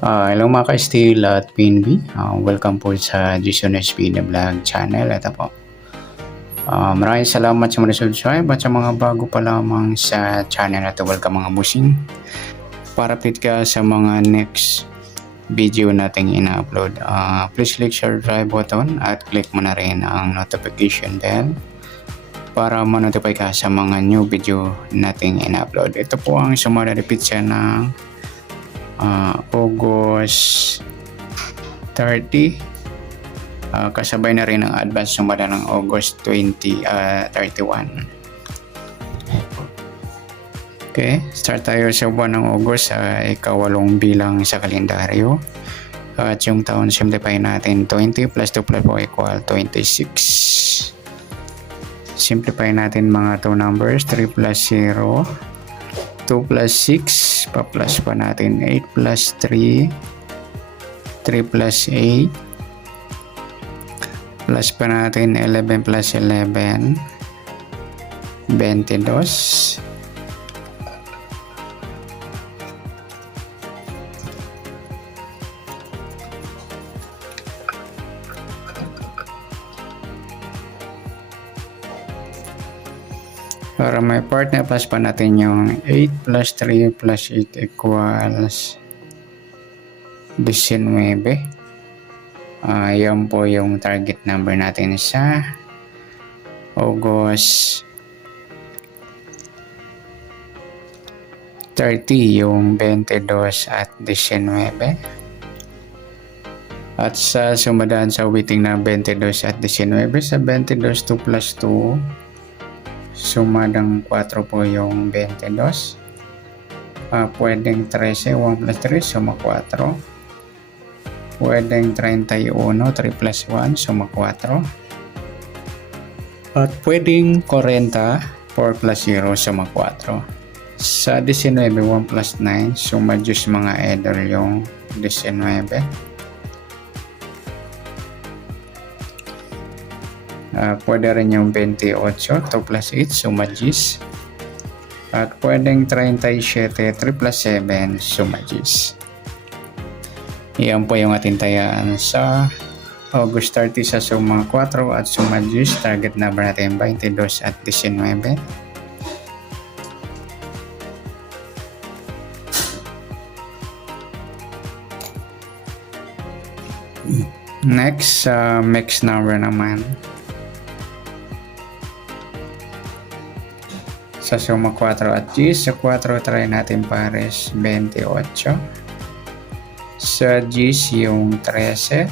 Hello mga ka-steel at PNB. Welcome po sa Jason SB na Vlog channel. Ito po. Maraming salamat sa mga subscribe at sa mga bago pa lamang sa channel na ito. Welcome mga busing. Para update ka sa mga next video nating ina-upload. Please click subscribe button at click mo na rin ang notification bell para ma-notify ka sa mga new video nating ina-upload. Ito po ang sumararepit siya ng August 30, kasabay na rin ang advance sumada ng August 31. Okay, start tayo sa buwan ng August, ikawalong bilang sa kalendaryo. At yung taon simplify natin, 20 plus 2 plus 4 equal 26. Simplify natin mga 2 numbers, 3 plus 0, 2 plus 6, pa-plus pa natin 8 plus 3, 3 plus 8, plus pa natin 11 plus 11, 22. Para may partner, plus pa natin yung 8 plus 3 plus 8 equals 19. Yan po yung target number natin sa August 30, yung 22 at 19. At sa sumadaan sa waiting na 22 at 19, sa 22 2 plus 2, sumadang 4 po yung 22. Pwedeng 13, 1 plus 3, suma 4. Pwedeng 31, 3 plus 1, suma 4. At pwedeng 40, 4 plus 0, suma 4. Sa 19, 1 plus 9, suma Diyos mga idol yung 19. Pwede rin yung 28, 2 plus 8, suma 10. At pwedeng 37, 3 plus 7, suma 10. Iyan po yung ating tayaan sa August 30 sa suma 4 at suma 10. Target number natin 22 at 19. Next, mix number naman. Sa suma 4 at 10, sa 4 try natin pares 28. Sa 10 yung 13.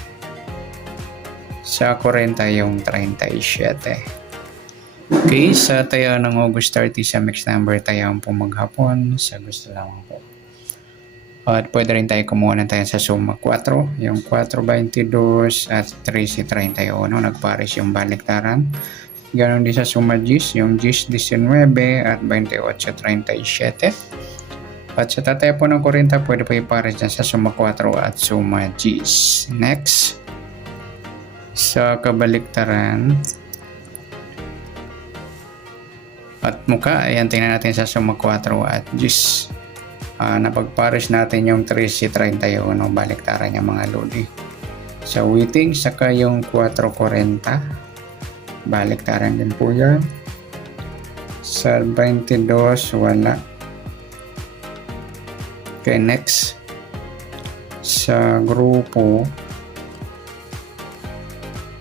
Sa 40 yung 37. Okay, sa tayo ng August 30 sa mix number tayo po maghapon sa gusto lamang po. At pwede rin tayo kumuha ng tayo sa suma 4. Yung 4, 22 at 13, 31. Nagpares yung baliktaran. Ganon din sa suma 10, yung 10, 19 at 28, 37. At sa tataya po ng 40, pwede po ipares dyan sa suma 4 at suma 10. Next, sa kabaliktaran at muka, ayan, tingnan natin sa suma 4 at 10. Napagpares natin yung 13, 31, baliktaran niya mga lodi. Sa waiting, saka yung 440. Baliktaran din po yan. Sa 22 wala. Okay, next, sa grupo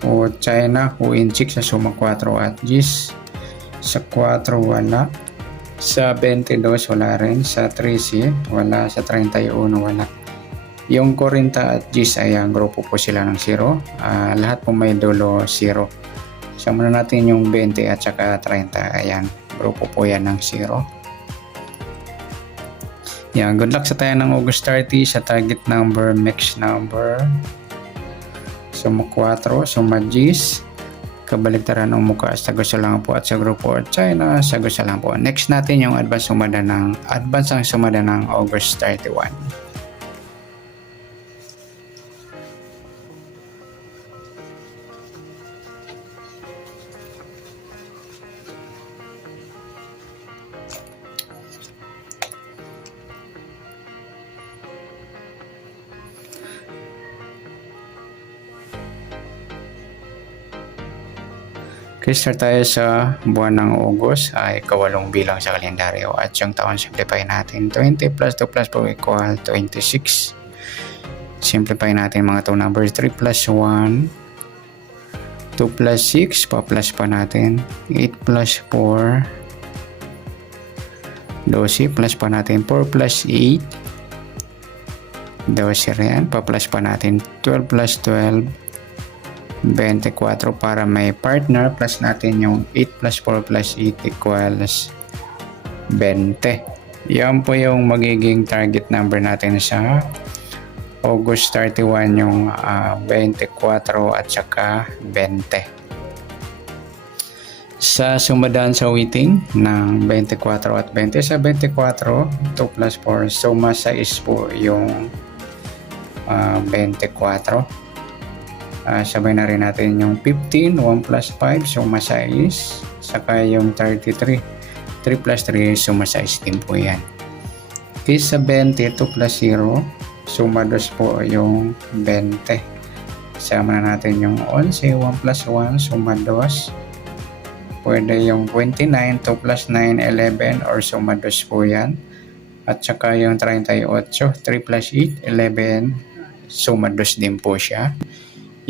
o China o Inchik sa suma 4 at 10. Sa 4 wala. Sa 22 wala rin. Sa 13 wala. Sa 31 wala. Yung 40 at 10 ay ang grupo po sila ng 0. Lahat po may dulo 0. Sama na natin yung 20 at saka 30. Ayan, grupo po yan ng 0. Yan, good luck sa tayo ng August 30 sa target number, mix number. Suma 4, suma 10. Kabaliktaran ng mukha sa gusto lang po at sa grupo at China sa gusto lang po. Next natin yung advance ang sumada ng August 31. Start tayo sa buwan ng August ay kawalong bilang sa kalendaryo at yung taon simplify natin. 20 plus 2 plus 4 equal 26. Simplify natin mga two numbers. 3 plus 1, 2 plus 6, pa-plus pa natin. 8 plus 4, 12 plus pa natin. 4 plus 8, 12 rin. Pa-plus pa natin. 12 plus 12, 24 para may partner, plus natin yung 8 plus 4 plus 8 equals 20. Yan po yung magiging target number natin sa August 31, yung 24 at saka 20. Sa sumadaan sa weighting ng 24 at 20, sa 24, 2 plus 4, suma 6 po yung 24. Sabay na rin natin yung 15, 1 plus 5, suma 6, saka yung 33, 3 plus 3, suma 6 din po yan. Okay, sa 20, 2 plus 0, suma 2 po yung 20. Sama na natin yung 11, 1 plus 1, suma 2. Pwede yung 29, 2 plus 9, 11, or suma 2 po yan. At saka yung 38, 3 plus 8, 11, suma 2 din po siya.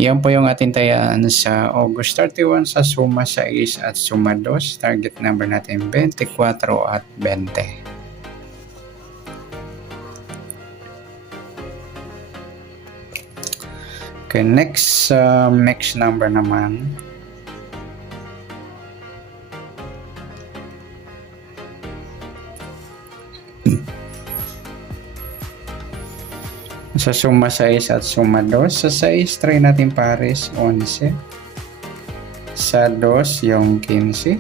Yan po yung ating tayaan sa August 31 sa suma 6 at suma 2. Target number natin 24 at 20. Okay, next number naman. Sa suma 6 at suma 2. Sa 6, try natin pares 11. Sa 2, yung 15.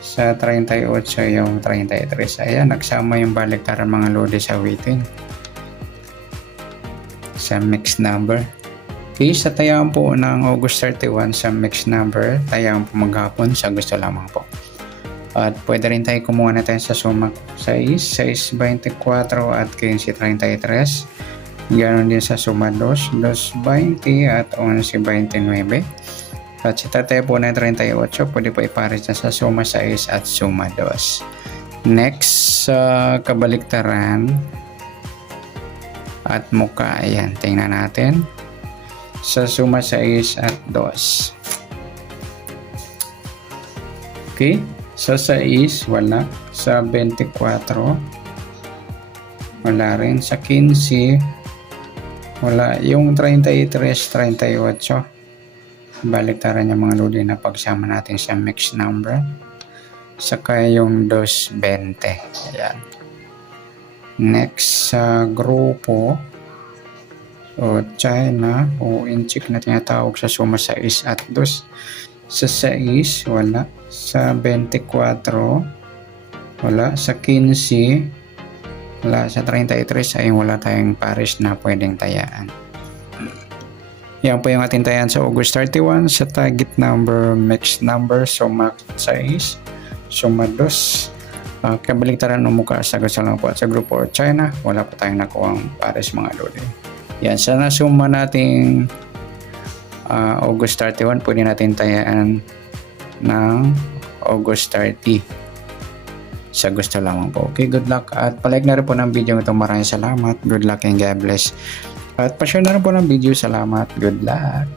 Sa 38, yung 33. Ayan, nagsama yung baliktaran mga lodi sa weighting. Sa mixed number. Okay, sa tayaan po ng August 31 sa mixed number, tayaan po maghapon sa gusto lamang po. At pwede rin tayo kumuha na tayo sa suma 6, 6, 24 at 15, 33. Ganon din sa suma 2, 2, 20 at 11, 29. At sa tatay po na 38, pwede po ipares na sa suma 6 at suma 2. Next, kabaliktaran at muka. Ayan, tingnan natin. Sa suma 6 at 2. Okay, sa 6, wala. Sa 24, wala rin. Sa 15, wala. Yung 33, 38, baliktaran yung mga lodi na pagsama natin sa mixed number. Saka yung 2, 20. Ayan. Next, sa grupo o China o inchik na tinatawag sa suma 6 at 2. Sa 6, wala. Sa 24, wala. Sa 15, wala. Sa 33 ay wala tayong pares na pwedeng tayaan. Yan po yung ating tayaan sa August 31 sa target number, mixed number, suma 6, suma 2. Kabaliktaran ng mukha sa gusto lang po at sa grupo or China, wala pa tayong nakuhang pares mga lodi. Yan, sa nasuma nating August 31, pwede natin tayaan ng August 30. Sa gusto lamang po. Okay, good luck. At palike na rin po ng video ito. Maraming salamat. Good luck and God bless. At pa-share na rin po ng video. Salamat. Good luck.